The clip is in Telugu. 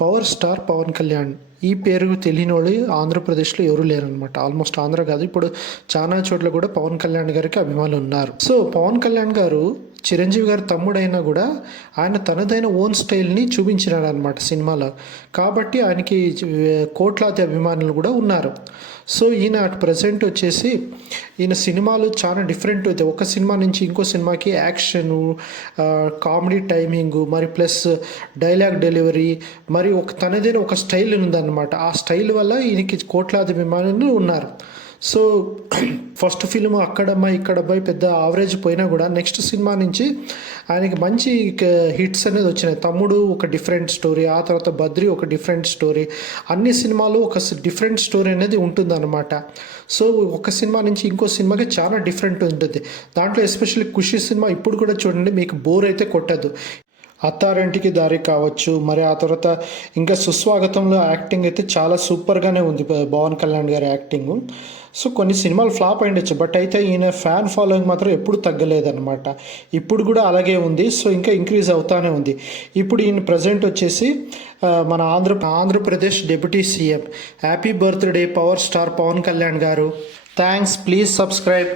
పవర్ స్టార్ పవన్ కళ్యాణ్ ఈ పేరు తెలియని వాళ్ళు ఆంధ్రప్రదేశ్లో ఎవరు లేరనమాట. ఆల్మోస్ట్ ఆంధ్ర కాదు, ఇప్పుడు చాలా చోట్ల కూడా పవన్ కళ్యాణ్ గారికి అభిమానులు ఉన్నారు. సో పవన్ కళ్యాణ్ గారు చిరంజీవి గారి తమ్ముడైనా కూడా ఆయన తనదైన ఓన్ స్టైల్ని చూపించినాడు అనమాట సినిమాలో. కాబట్టి ఆయనకి కోట్లాది అభిమానులు కూడా ఉన్నారు. సో ఈయన అటు ప్రజెంట్ వచ్చేసి ఈయన సినిమాలు చాలా డిఫరెంట్ అవుతాయి. ఒక సినిమా నుంచి ఇంకో సినిమాకి యాక్షను, కామెడీ టైమింగు, మరి ప్లస్ డైలాగ్ డెలివరీ, మరి తనదైన ఒక స్టైల్ ఉందన్నమాట. ఆ స్టైల్ వల్ల ఈయనకి కోట్లాది అభిమానులు ఉన్నారు. సో ఫస్ట్ ఫిల్మ్ అక్కడమ్మాయి ఇక్కడమ్మాయి పెద్ద ఆవరేజ్ పోయినా కూడా నెక్స్ట్ సినిమా నుంచి ఆయనకి మంచి హిట్స్ అనేది వచ్చినాయి. తమ్ముడు ఒక డిఫరెంట్ స్టోరీ, ఆ తర్వాత బద్రి ఒక డిఫరెంట్ స్టోరీ. అన్ని సినిమాలు ఒక డిఫరెంట్ స్టోరీ అనేది ఉంటుందన్నమాట. సో ఒక సినిమా నుంచి ఇంకో సినిమాకి చాలా డిఫరెంట్ ఉంటుంది. దాంట్లో ఎస్పెషల్లీ ఖుషి సినిమా ఇప్పుడు కూడా చూడండి, మీకు బోర్ అయితే కొట్టదు. అత్తారింటికి దారి కావచ్చు, మరి ఆ తర్వాత ఇంకా సుస్వాగతంలో యాక్టింగ్ అయితే చాలా సూపర్గానే ఉంది పవన్ కళ్యాణ్ గారి యాక్టింగ్. సో కొన్ని సినిమాలు ఫ్లాప్ అయ్యొచ్చు, బట్ అయితే ఈయన ఫ్యాన్ ఫాలోయింగ్ మాత్రం ఎప్పుడు తగ్గలేదన్నమాట. ఇప్పుడు కూడా అలాగే ఉంది. సో ఇంకా ఇంక్రీజ్ అవుతానే ఉంది. ఇప్పుడు ఈయన ప్రజెంట్ వచ్చేసి మన Andhra Pradesh deputy CM. Happy birthday power star Pawan Kalyan గారు. థ్యాంక్స్. Please subscribe.